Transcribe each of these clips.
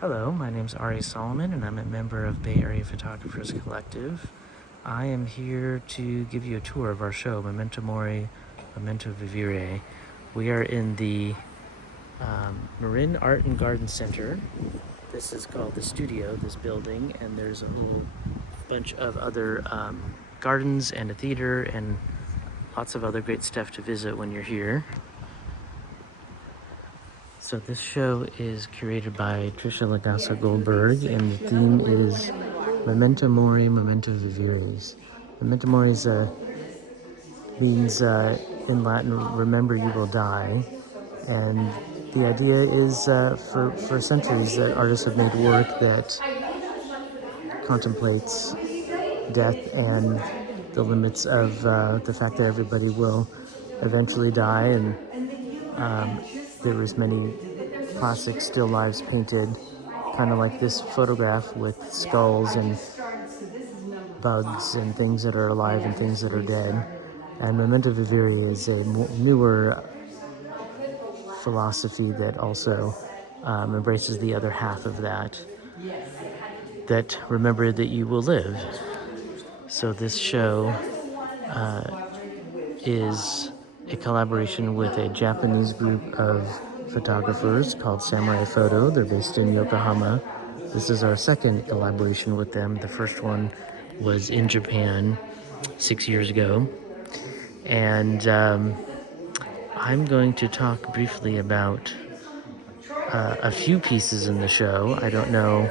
Hello, my name's Ari Salomon, and I'm a member of Bay Area Photographers Collective. I am here to give you a tour of our show, MEMENTO MORI, MEMENTO VIVERE. We are in the Marin Art and Garden Center. This is called the studio, this building, and there's a whole bunch of other gardens and a theater and lots of other great stuff to visit when you're here. So this show is curated by Trisha Lagaso Goldberg, and the theme is Memento Mori, Memento Viveres. Memento Mori means in Latin, remember you will die. And the idea is for centuries that artists have made work that contemplates death and the limits of the fact that everybody will eventually die. And there was many classic still lives painted, kind of like this photograph with skulls and bugs and things that are alive and things that are dead. And Memento Vivere is a newer philosophy that also embraces the other half of that remember that you will live. So this show is a collaboration with a Japanese group of photographers called Samurai Foto. They're based in Yokohama. This is our second collaboration with them. The first one was in Japan 6 years ago. And I'm going to talk briefly about a few pieces in the show. I don't know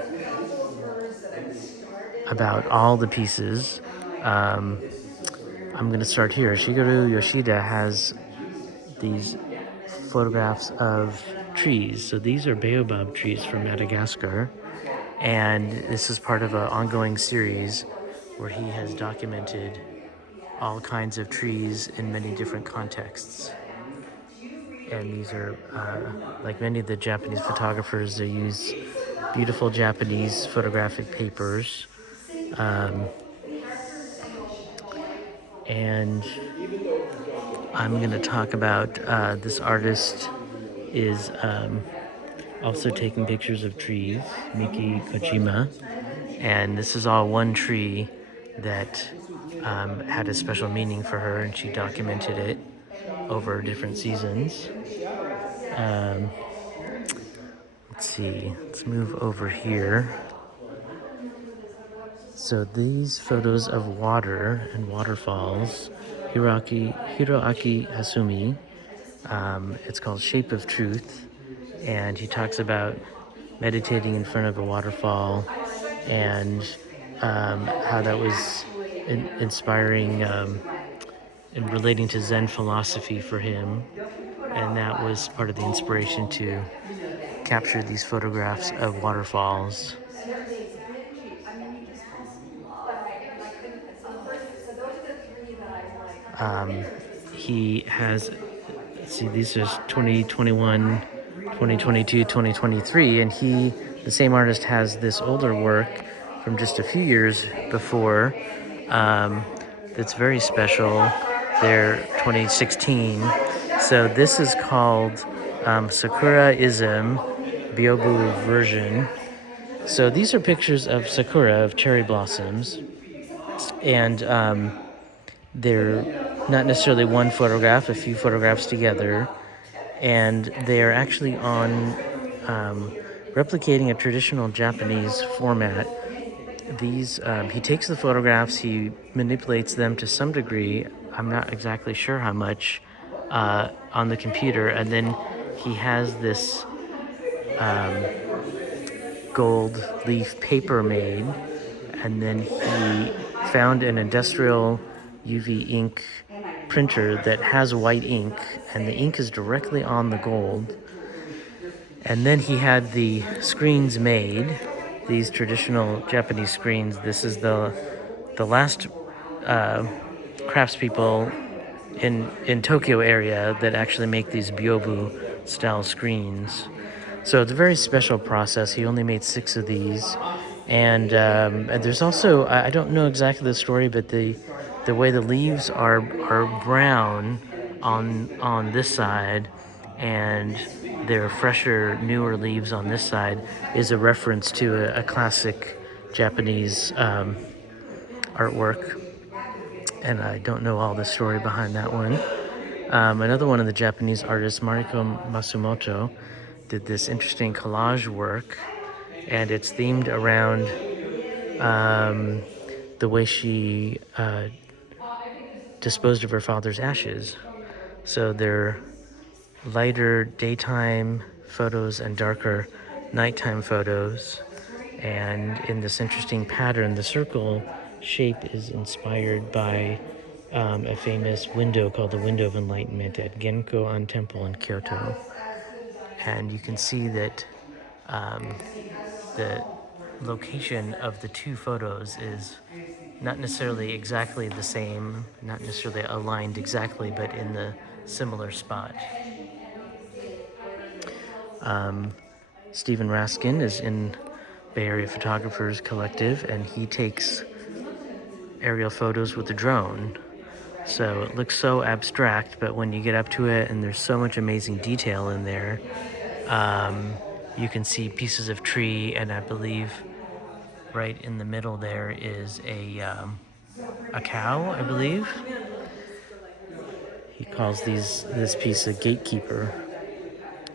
about all the pieces. I'm going to start here. Shigeru Yoshida has these photographs of trees. So these are baobab trees from Madagascar. And this is part of an ongoing series where he has documented all kinds of trees in many different contexts. And these are, like many of the Japanese photographers, they use beautiful Japanese photographic papers. And I'm going to talk about this artist is also taking pictures of trees, Miki Kojima. And this is all one tree that had a special meaning for her, and she documented it over different seasons. Let's see, let's move over here. So these photos of water and waterfalls, Hiroaki Hasumi, it's called Shape of Truth, and he talks about meditating in front of a waterfall and how that was inspiring and relating to Zen philosophy for him, and that was part of the inspiration to capture these photographs of waterfalls. He has, see, these are 2021, 2022, 2023, and the same artist has this older work from just a few years before that's very special. They're 2016. So this is called Sakura-ism Byobu version. So these are pictures of sakura, of cherry blossoms, and they're not necessarily one photograph, a few photographs together, and they are actually on replicating a traditional Japanese format. These he takes the photographs, he manipulates them to some degree, I'm not exactly sure how much, on the computer, and then he has this gold leaf paper made, and then he found an industrial UV ink printer that has white ink, and the ink is directly on the gold. And then he had the screens made, these traditional Japanese screens. This is the last craftspeople in Tokyo area that actually make these byobu style screens. So it's a very special process. He only made 6 of these. And there's also, I don't know exactly the story, but the way the leaves are brown on this side, and there are fresher, newer leaves on this side is a reference to a classic Japanese artwork. And I don't know all the story behind that one. Another one of the Japanese artists, Mariko Masumoto, did this interesting collage work, and it's themed around the way she disposed of her father's ashes. So they're lighter daytime photos and darker nighttime photos. And in this interesting pattern, the circle shape is inspired by a famous window called the Window of Enlightenment at Genko-an Temple in Kyoto. And you can see that the location of the two photos is not necessarily exactly the same, not necessarily aligned exactly, but in the similar spot. Stephen Raskin is in Bay Area Photographers Collective, and he takes aerial photos with a drone. So it looks so abstract, but when you get up to it and there's so much amazing detail in there, you can see pieces of tree, and I believe right in the middle there is a cow, I believe. He calls this piece a gatekeeper.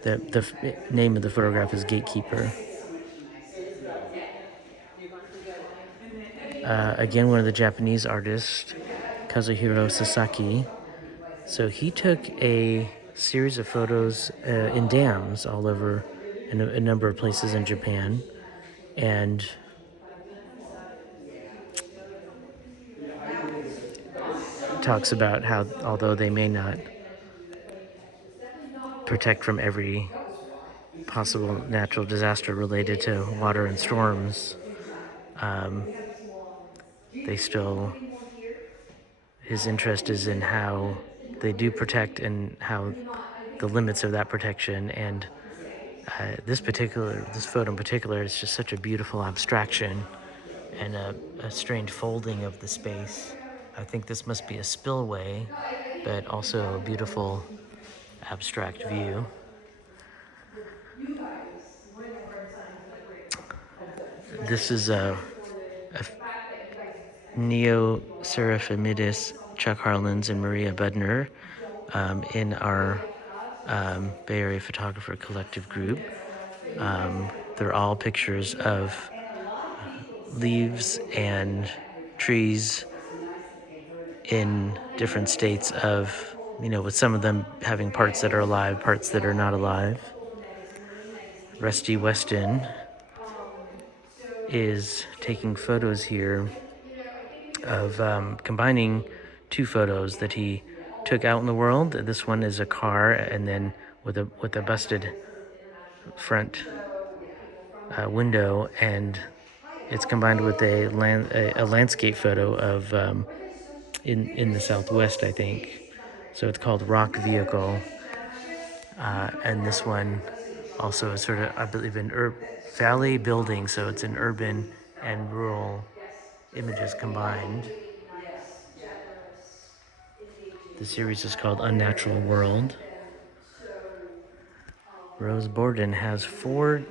The name of the photograph is Gatekeeper. Again, one of the Japanese artists, Kazuhiro Sasaki. So he took a series of photos in dams all over in a number of places in Japan, and talks about how, although they may not protect from every possible natural disaster related to water and storms, they still, his interest is in how they do protect and how the limits of that protection. And this photo in particular is just such a beautiful abstraction and a strange folding of the space. I think this must be a spillway, but also a beautiful abstract view. This is a Neo Seraphimidis, Chuck Harlan's and Maria Budner in our Bay Area Photographer Collective group. They're all pictures of leaves and trees in different states of, with some of them having parts that are alive, parts that are not alive. Rusty Weston is taking photos here of combining two photos that he took out in the world. This one is a car, and then with a busted front window, and it's combined with a landscape photo of in the Southwest, I think. So it's called Rock Vehicle, and this one also is sort of, I believe, an valley building. So it's an urban and rural images combined. The series is called Unnatural World. Rose Borden has 4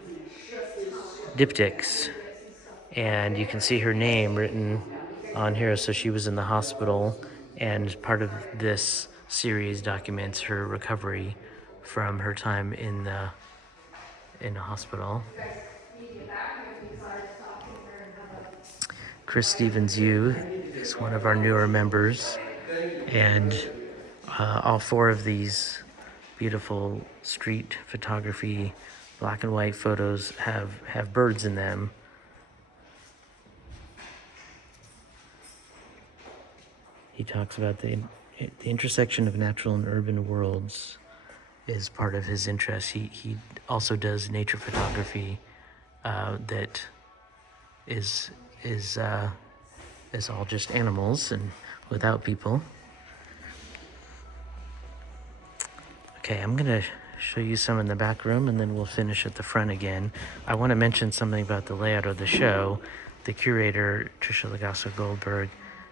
diptychs, and you can see her name written on here. So she was in the hospital, and part of this series documents her recovery from her time in the hospital. Chris Stevens Yu is one of our newer members, and all 4 of these beautiful street photography black and white photos have birds in them. He talks about the intersection of natural and urban worlds is part of his interest. He also does nature photography that is all just animals and without people. Okay, I'm gonna show you some in the back room, and then we'll finish at the front again. I want to mention something about the layout of the show. The curator, Trisha Lagaso Goldberg,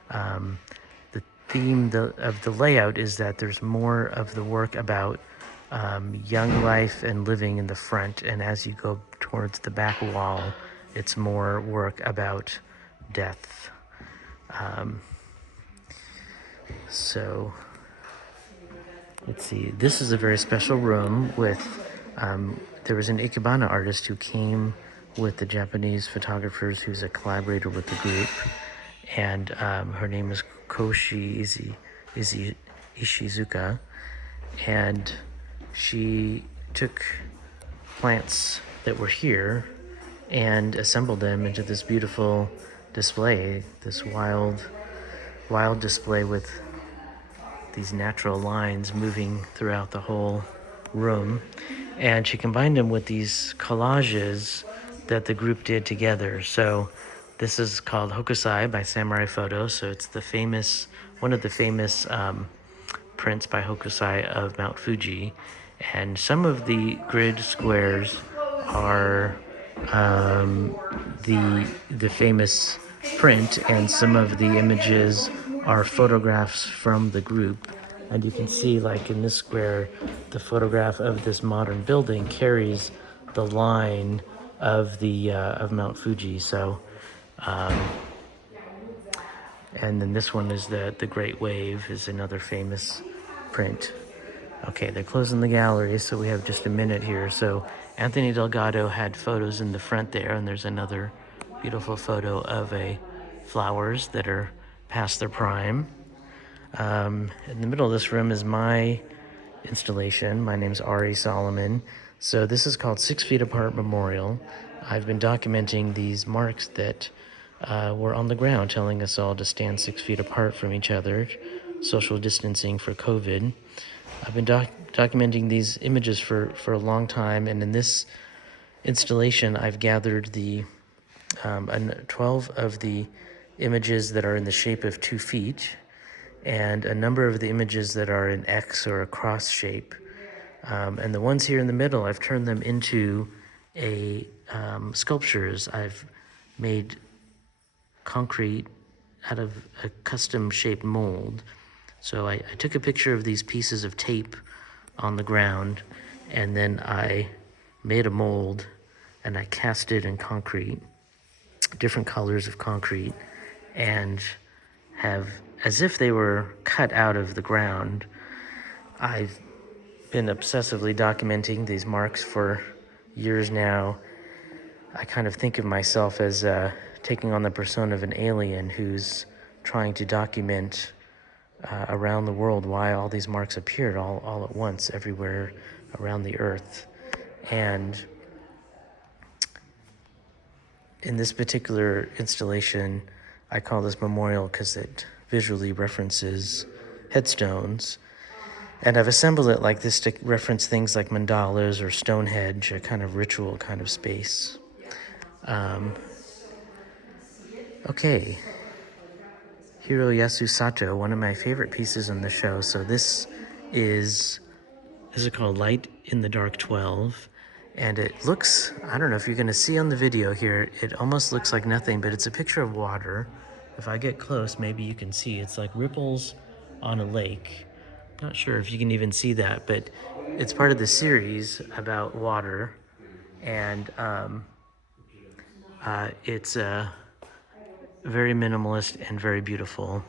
the theme of the layout is that there's more of the work about young life and living in the front, and as you go towards the back wall, it's more work about death. So let's see. This is a very special room with. There was an Ikebana artist who came with the Japanese photographers, who's a collaborator with the group, and her name is Koshi Ishizuka, and she took plants that were here and assembled them into this beautiful display, this wild display with these natural lines moving throughout the whole room. And she combined them with these collages that the group did together. So this is called Hokusai by Samurai Foto. So it's one of the famous prints by Hokusai of Mount Fuji. And some of the grid squares are the famous print, and some of the images are photographs from the group. And you can see, like in this square, the photograph of this modern building carries the line of the of Mount Fuji. So, and then this one is the Great Wave, is another famous print. Okay, they're closing the gallery, so we have just a minute here. So Anthony Delgado had photos in the front there, and there's another beautiful photo of flowers that are past their prime. In the middle of this room is my installation. My name's Ari Salomon. So this is called 6 Feet Apart Memorial. I've been documenting these marks that were on the ground, telling us all to stand 6 feet apart from each other, social distancing for COVID. I've been documenting these images for a long time, and in this installation, I've gathered 12 of the images that are in the shape of 2 feet, and a number of the images that are in X or a cross shape. And the ones here in the middle, I've turned them into sculptures. I've made concrete out of a custom shaped mold. So I took a picture of these pieces of tape on the ground, and then I made a mold and I cast it in concrete, different colors of concrete, and have, as if they were cut out of the ground. I've been obsessively documenting these marks for years now. I kind of think of myself as taking on the persona of an alien who's trying to document around the world why all these marks appeared all at once everywhere around the earth. And in this particular installation, I call this memorial because it visually references headstones. And I've assembled it like this to reference things like mandalas or Stonehenge, a kind of ritual kind of space. Okay. Hiroyasu Sato, one of my favorite pieces on the show. So this is called Light in the Dark 12. And it looks, I don't know if you're going to see on the video here, it almost looks like nothing, but it's a picture of water. If I get close, maybe you can see. It's like ripples on a lake. Not sure if you can even see that, but it's part of the series about water. And it's very minimalist and very beautiful.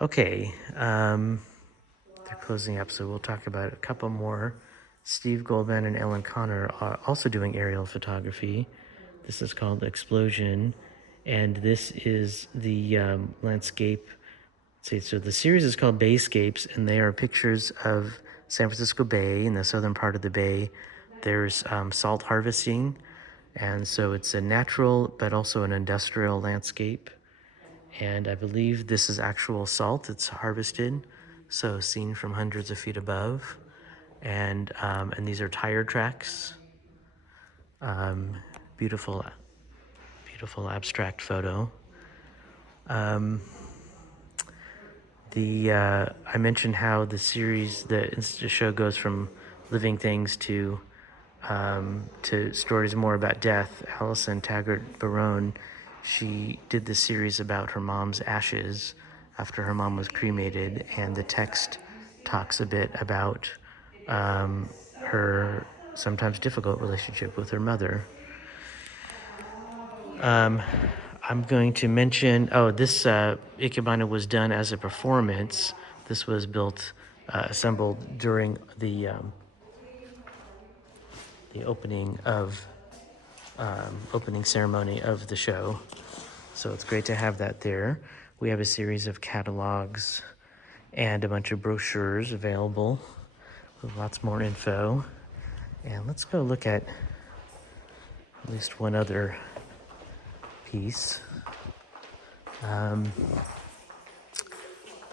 Okay, they're closing up, so we'll talk about a couple more. Steve Goldberg and Ellen Connor are also doing aerial photography. This is called Explosion, and this is the landscape. So the series is called Bayscapes, and they are pictures of San Francisco Bay, in the southern part of the bay. There's salt harvesting, and so it's a natural but also an industrial landscape. And I believe this is actual salt that's harvested, so seen from hundreds of feet above. And these are tire tracks. Beautiful abstract photo. I mentioned how the series, the show goes from living things to stories more about death. Alison Taggart Barone, she did this series about her mom's ashes after her mom was cremated, and the text talks a bit about her sometimes difficult relationship with her mother. I'm going to mention, this Ikebana was done as a performance. This was built, assembled during the opening ceremony of the show. So it's great to have that there. We have a series of catalogs and a bunch of brochures available with lots more info. And let's go look at least one other piece.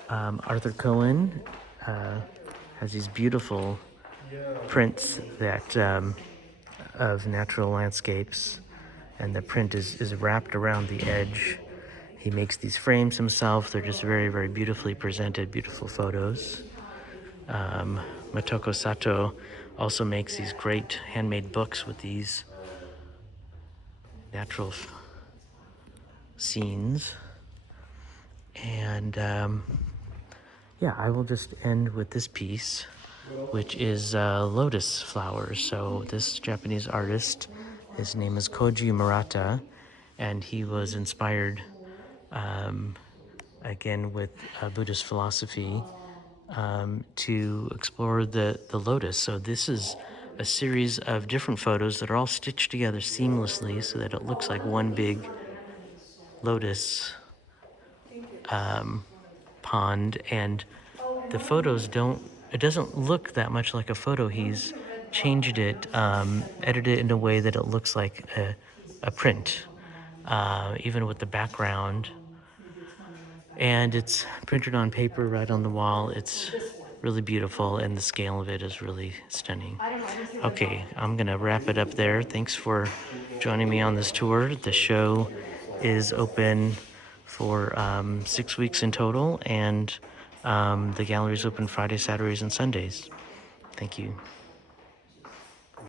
Arthur Cohen has these beautiful prints that of natural landscapes, and the print is wrapped around the edge. He makes these frames himself. They're just very, very beautifully presented, beautiful photos. Motoko Sato also makes these great handmade books with these natural scenes. And I will just end with this piece, which is lotus flowers. So this Japanese artist, his name is Koji Murata, and he was inspired again with Buddhist philosophy to explore the lotus. So this is a series of different photos that are all stitched together seamlessly so that it looks like one big lotus pond. And the photos it doesn't look that much like a photo. He's changed it, edited it in a way that it looks like a print, even with the background. And it's printed on paper right on the wall. It's really beautiful, and the scale of it is really stunning. Okay, I'm gonna wrap it up there. Thanks for joining me on this tour. The show is open for 6 weeks in total, and the gallery is open Fridays, Saturdays, and Sundays. Thank you.